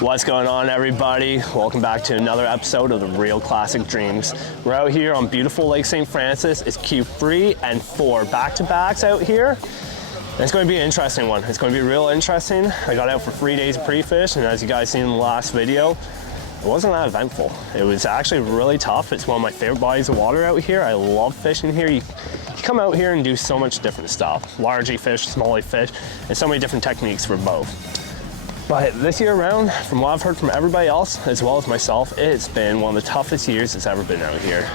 What's going on, everybody? Welcome back to another episode of the Real Classic Dreams. We're out here on beautiful Lake St. Francis. It's Q3 and 4 back-to-backs out here. And it's going to be an interesting one. It's going to be real interesting. I got out for 3 days of pre-fish, and as you guys seen in the last video, it wasn't that eventful. It was actually really tough. It's one of my favorite bodies of water out here. I love fishing here. You come out here and do so much different stuff. Largey fish, smallie fish, and so many different techniques for both. But this year around, from what I've heard from everybody else, as well as myself, it's been one of the toughest years it's ever been out here.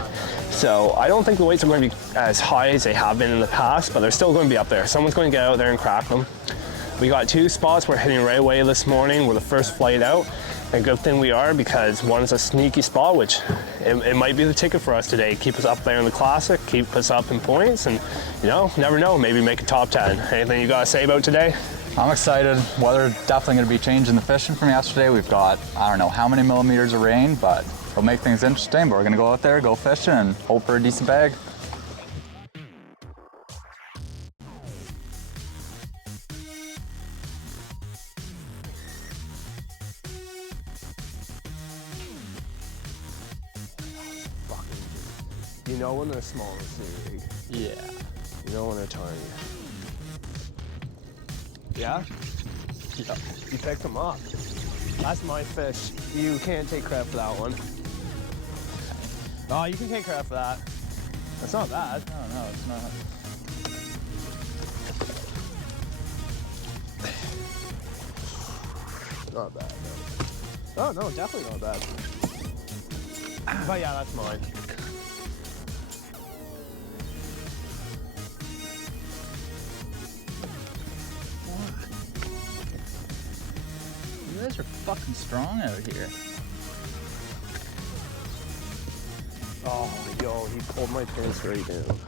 So I don't think the weights are going to be as high as they have been in the past, but they're still going to be up there. Someone's going to get out there and crack them. We got 2 spots we're hitting right away this morning. We're the first flight out. And good thing we are, because one is a sneaky spot, which it might be the ticket for us today. Keep us up there in the Classic, keep us up in points, and you know, never know, maybe make a top 10. Anything you got to say about today? I'm excited. Weather definitely going to be changing the fishing from yesterday. We've got, I don't know how many millimeters of rain, but it'll make things interesting. But we're going to go out there, go fishing, and hope for a decent bag. You know when they're small and sneaky. Yeah. You know when they're tiny. Yeah? Yeah. You picked them up. That's my fish. You can't take credit for that one. Oh, you can take credit for that. That's not bad. No, it's not. Not bad, no. Oh, no, definitely not bad. But yeah, that's mine. You guys are fucking strong out here. Oh, yo, he pulled my pin straight down.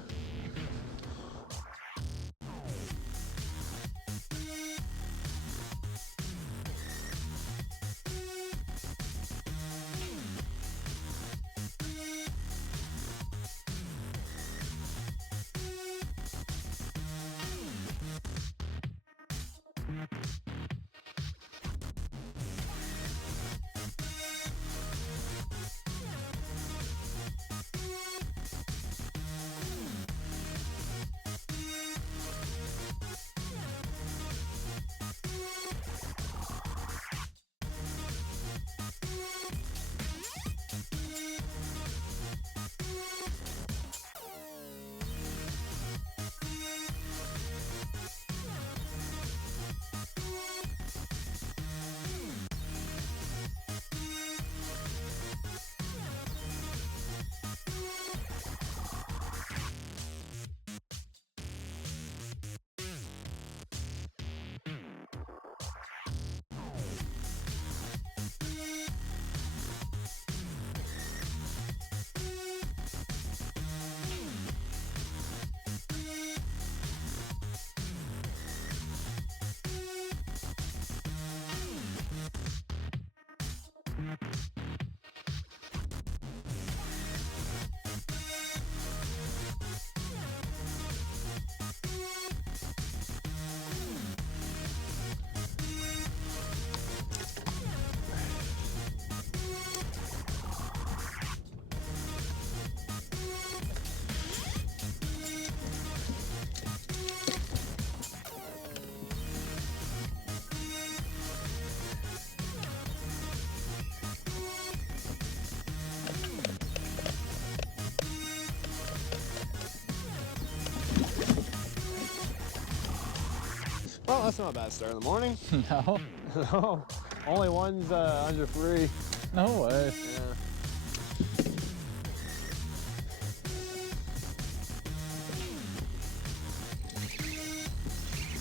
Well, that's not a bad start in the morning. No. No, only one's under 3. No way.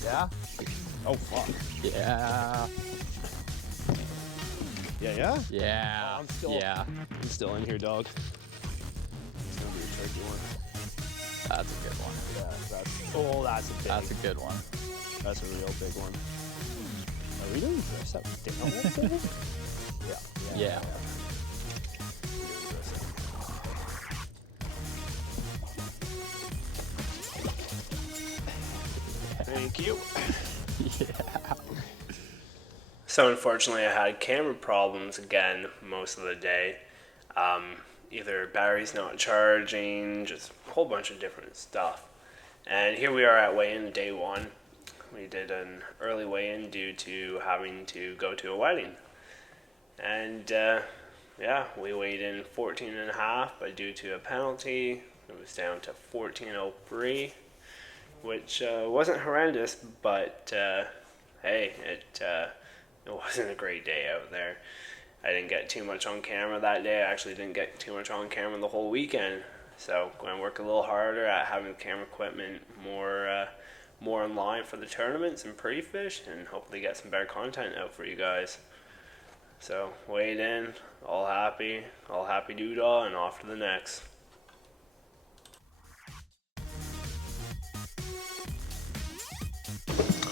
Yeah. Yeah? Oh, fuck. Yeah. Yeah? Yeah. I'm still in here, dog. It's gonna be a tricky one. That's a good one. Yeah, that's a big. That's a good one. That's a real big one. Are we doing dress up down? Yeah. Thank you. Yeah. So So unfortunately I had camera problems again most of the day. Either batteries not charging, just a whole bunch of different stuff. And here we are at weigh-in day 1. We did an early weigh-in due to having to go to a wedding. And yeah, we weighed in 14.5, but due to a penalty, it was down to 14.03, which wasn't horrendous, but hey, it wasn't a great day out there. I didn't get too much on camera that day. I actually didn't get too much on camera the whole weekend. So going to work a little harder at having camera equipment more in line for the tournaments and pretty fish, and hopefully get some better content out for you guys. So weighed in, all happy doodah, and off to the next.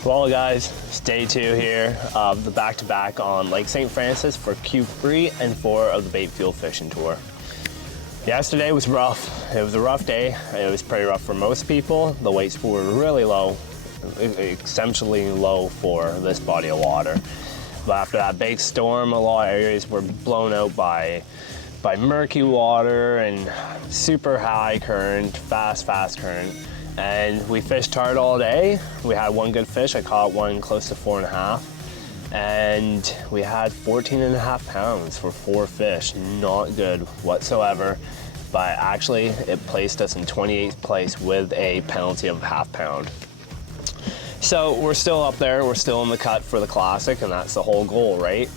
Well guys, it's day 2 here of the back-to-back on Lake St. Francis for Q3 and 4 of the Baitfuel fishing tour. Yesterday was rough. It was a rough day. It was pretty rough for most people. The weights were really low, exceptionally low for this body of water. But after that big storm, a lot of areas were blown out by murky water and super high current, fast current. And we fished hard all day. We had one good fish. I caught one close to 4.5. And we had 14.5 pounds for 4 fish. Not good whatsoever. But actually, it placed us in 28th place with a penalty of ½ pound. So we're still up there. We're still in the cut for the Classic, and that's the whole goal, right?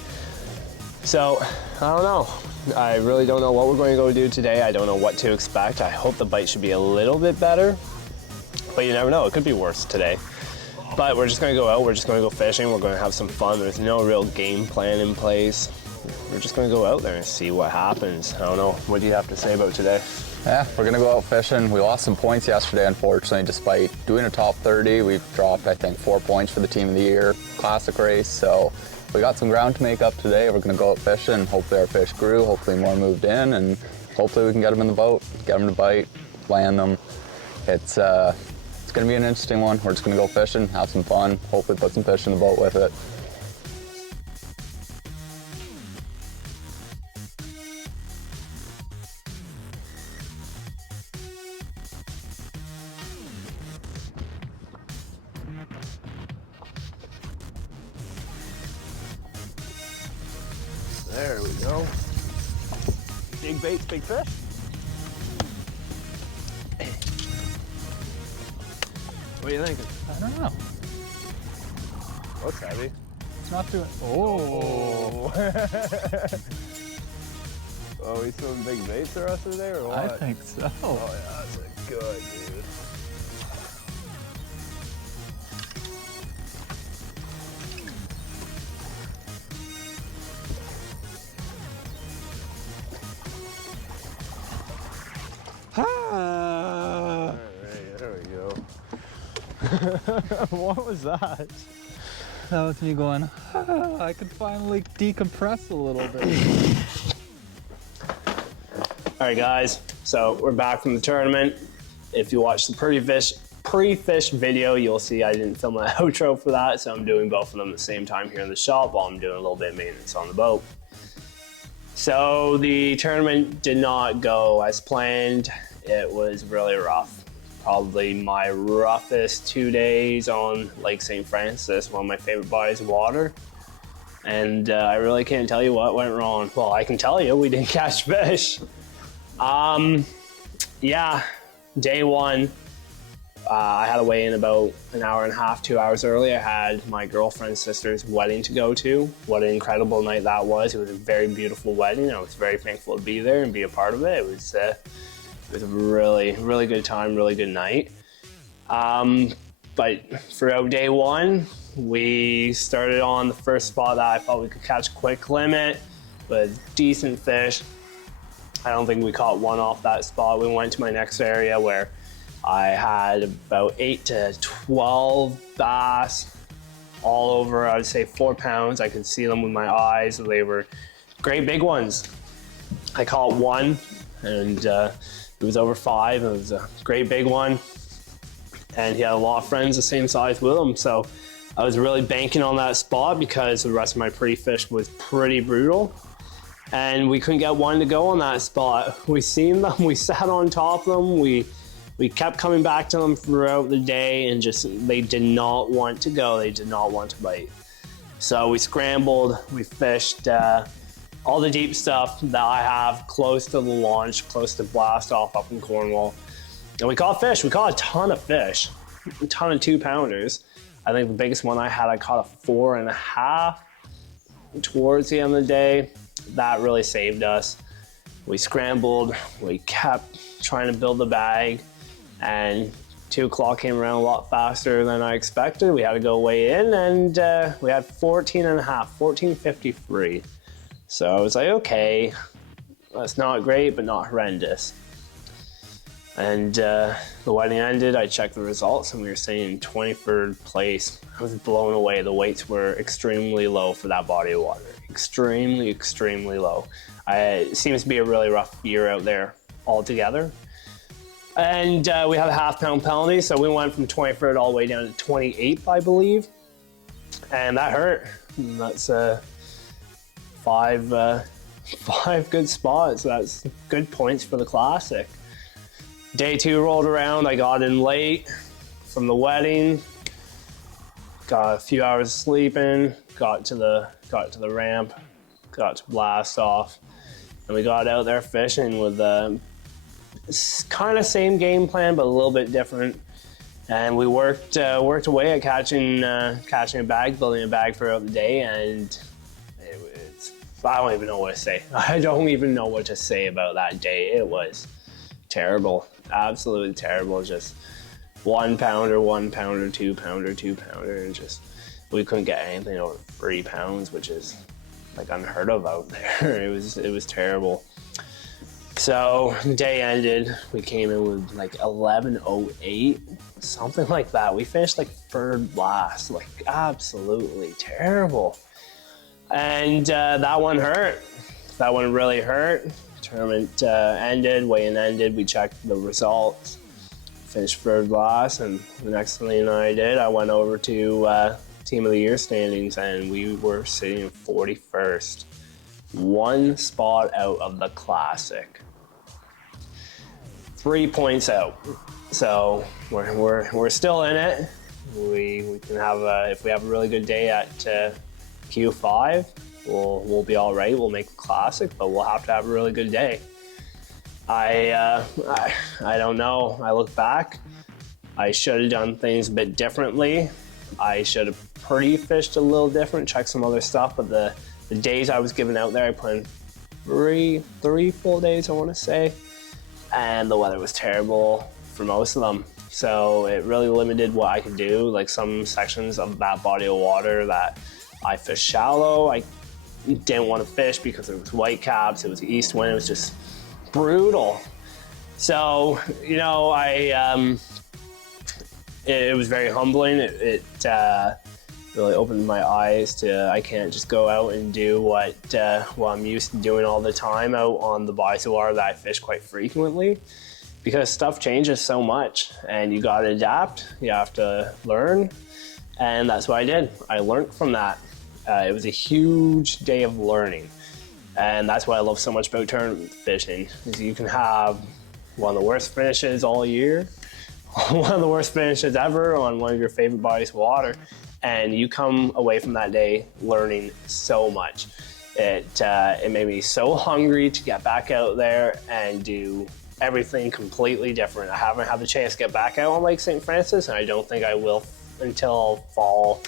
So, I don't know. I really don't know what we're going to go do today. I don't know what to expect. I hope the bite should be a little bit better. But you never know, it could be worse today. But we're just gonna go out, we're just gonna go fishing, we're gonna have some fun. There's no real game plan in place. We're just gonna go out there and see what happens. I don't know, what do you have to say about today? Yeah, we're gonna go out fishing. We lost some points yesterday, unfortunately. Despite doing a top 30, we've dropped, I think, 4 points for the Team of the Year Classic race. So we got some ground to make up today. We're gonna go out fishing. Hopefully our fish grew, hopefully more moved in, and hopefully we can get them in the boat, get them to bite, land them. It's gonna be an interesting one. We're just gonna go fishing, have some fun, hopefully put some fish in the boat with it. There we go. Big baits, big fish. What are you thinking? I don't know. Looks heavy. It's not doing. Oh. Oh, we swimming big baits the rest of the day, or what? I think so. Oh yeah, that's a good, dude. Ah. Alright, there we go. What was that? That was me going, I could finally decompress a little bit. All right, guys, so we're back from the tournament. If you watch the pre-fish video, you'll see I didn't film an outro for that, so I'm doing both of them at the same time here in the shop while I'm doing a little bit of maintenance on the boat. So the tournament did not go as planned. It was really rough. Probably my roughest 2 days on Lake St. Francis, one of my favorite bodies of water. And I really can't tell you what went wrong. Well, I can tell you, we didn't catch fish. Yeah, day 1, I had to weigh in about an hour and a half, 2 hours early. I had my girlfriend's sister's wedding to go to. What an incredible night that was. It was a very beautiful wedding. I was very thankful to be there and be a part of it. It was a really, really good time, really good night. But throughout day 1, we started on the first spot that I thought we could catch a quick limit with decent fish. I don't think we caught one off that spot. We went to my next area where I had about 8 to 12 bass all over, I would say 4 pounds. I could see them with my eyes. They were great big ones. I caught one, and it was over 5. It was a great big one. And he had a lot of friends the same size with him. So I was really banking on that spot because the rest of my pre-fish was pretty brutal. And we couldn't get one to go on that spot. We seen them, we sat on top of them, we kept coming back to them throughout the day, and just, they did not want to go, they did not want to bite. So we scrambled, we fished all the deep stuff that I have close to the launch, close to blast off up in Cornwall. And we caught fish, we caught a ton of fish, a ton of 2-pounders. I think the biggest one I had, I caught a 4.5 towards the end of the day. That really saved us. We scrambled, we kept trying to build the bag, and 2 o'clock came around a lot faster than I expected. We had to go weigh in, and we had 14.5, 14.53. So I was like, okay, that's not great, but not horrendous. And the wedding ended, I checked the results, and we were sitting in 23rd place. I was blown away. The weights were extremely low for that body of water. Extremely, extremely low. It seems to be a really rough year out there altogether. And we had a half-pound penalty, so we went from 23rd all the way down to 28th, I believe. And that hurt. And that's 5 good spots. That's good points for the Classic. Day 2 rolled around, I got in late from the wedding, got a few hours sleeping, got to the ramp, got to blast off, and we got out there fishing with kind of same game plan, but a little bit different. And we worked away at catching a bag, building a bag throughout the day, and I don't even know what to say. I don't even know what to say about that day. It was terrible, absolutely terrible. Just 1-pounder, 1-pounder, 2-pounder, 2-pounder, and just we couldn't get anything over 3 pounds, which is like unheard of out there. It was terrible. So the day ended, we came in with like 11:08, something like that. We finished like 3rd last, like absolutely terrible. And that one hurt. That one really hurt. Tournament ended, weigh-in ended, we checked the results, finished 3rd last, and the next thing I did, I went over to Team of the Year standings, and we were sitting in 41st. 1 spot out of the Classic. 3 points out. So we're still in it. We can have if we have a really good day at Q5, we'll be all right. We'll make the Classic, but we'll have to have a really good day. I don't know. I look back. I should have done things a bit differently. I should have pre-fished a little different, checked some other stuff, but the days I was given out there, I put in three full days, I want to say, and the weather was terrible for most of them. So it really limited what I could do. Like some sections of that body of water that I fished shallow, I didn't want to fish because it was whitecaps, it was east wind, it was just brutal. So, you know, it was very humbling. It really opened my eyes to I can't just go out and do what I'm used to doing all the time out on the bodies of water that I fish quite frequently, because stuff changes so much and you got to adapt. You have to learn, and that's what I did. I learned from that. It was a huge day of learning, and that's what I love so much about tournament fishing, is you can have one of the worst finishes all year, one of the worst finishes ever on one of your favorite bodies of water, and you come away from that day learning so much. It made me so hungry to get back out there and do everything completely different. I haven't had the chance to get back out on Lake St. Francis, and I don't think I will until fall.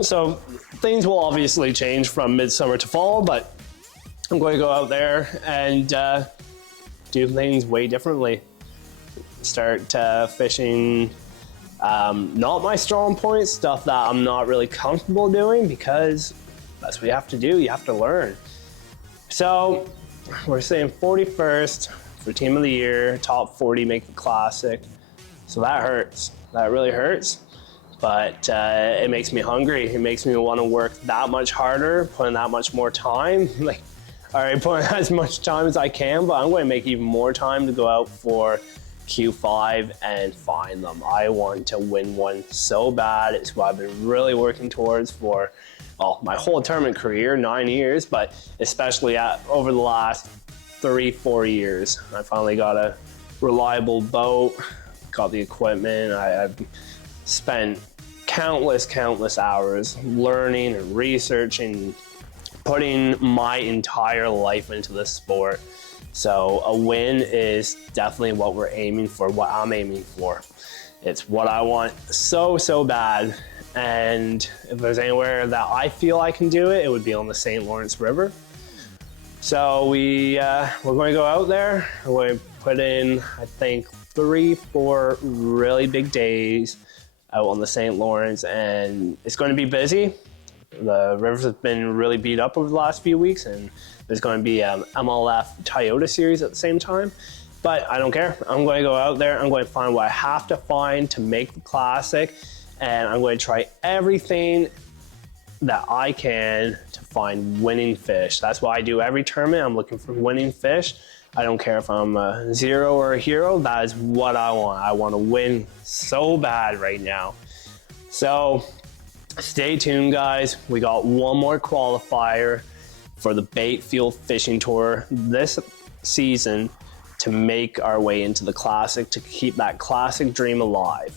So things will obviously change from midsummer to fall, but I'm going to go out there and do things way differently. Start fishing not my strong points, stuff that I'm not really comfortable doing, because that's what you have to do. You have to learn. So we're saying 41st for Team of the Year, top 40 make the Classic. So that hurts. That really hurts. But it makes me hungry. It makes me want to work that much harder, put in that much more time. Like, all right, put in as much time as I can, but I'm going to make even more time to go out for Q5 and find them. I want to win one so bad. It's what I've been really working towards for, well, my whole tournament career, 9 years, but especially over the last 3-4 years. I finally got a reliable boat, got the equipment. I've spent countless hours learning and researching, putting my entire life into this sport. So a win is definitely what we're aiming for, what I'm aiming for. It's what I want so bad. And if there's anywhere that I feel I can do it, it would be on the St. Lawrence River. So we're going to go out there. We're going to put in, I think, 3-4 really big days out on the St. Lawrence, and it's going to be busy. The rivers have been really beat up over the last few weeks, and there's going to be MLF Toyota series at the same time. But I don't care. I'm going to go out there. I'm going to find what I have to find to make the classic, and I'm going to try everything that I can to find winning fish. That's what I do every tournament. I'm looking for winning fish. I don't care if I'm a zero or a hero. That is what I want. I want to win so bad right now. So stay tuned, guys. We got one more qualifier for the Baitfuel fishing tour this season to make our way into the classic, to keep that classic dream alive.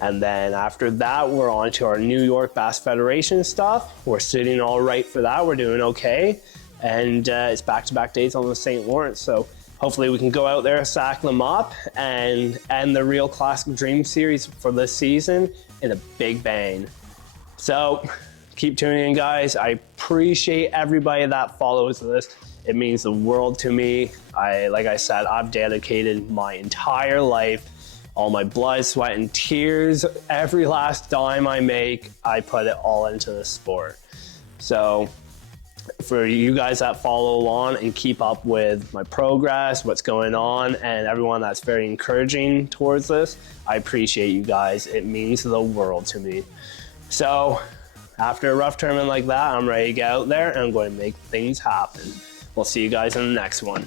And then after that, we're on to our New York Bass Federation stuff. We're sitting all right for that. We're doing okay. And it's back-to-back days on the St. Lawrence. So hopefully we can go out there, sack them up, and end the Real Classic Dream Series for this season in a big bang. So keep tuning in, guys. I appreciate everybody that follows this. It means the world to me. Like I said, I've dedicated my entire life, all my blood, sweat, and tears. Every last dime I make, I put it all into this sport. So for you guys that follow along and keep up with my progress, what's going on, and everyone that's very encouraging towards this, I appreciate you guys. It means the world to me. So after a rough tournament like that, I'm ready to get out there and I'm going to make things happen. We'll see you guys in the next one.